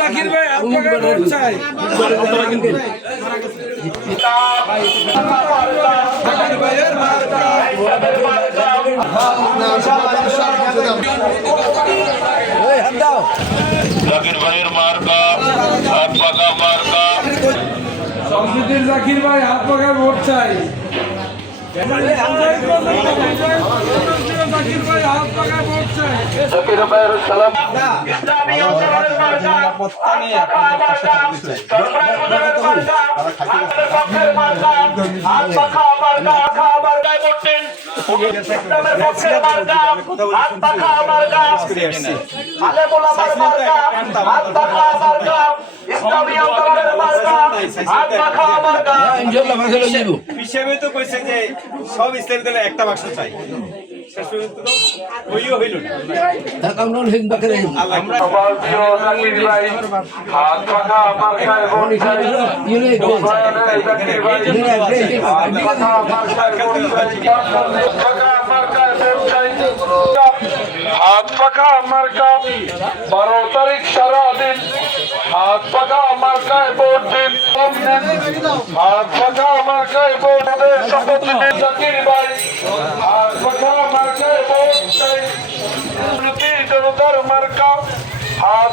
জাকির ভাই আপনাকে ভোট চাই। জাকির ভাইয়ের মার্কা হাত পাকা মার্কা। সংসদের জাকির ভাই হাত পাকার ভোট চাই। জাকির ভাই হাত পাকার ভোট চাই। জাকির ভাইয়ের সালাম। হিসেবে তো কইছে যে সব ইসলামী দলে একটা বাক্স চাই, হাত পাখা মার্কা 12 তারিখ সারাদিন হাত পাখা মার্কায় ভোট দিন। হাত পাখা মার্কায় ভোট দেন শপথ নিন জাকির ভাই। হাত পাখা মার্কায় ভোট চাই। জনতার মার্কা হাত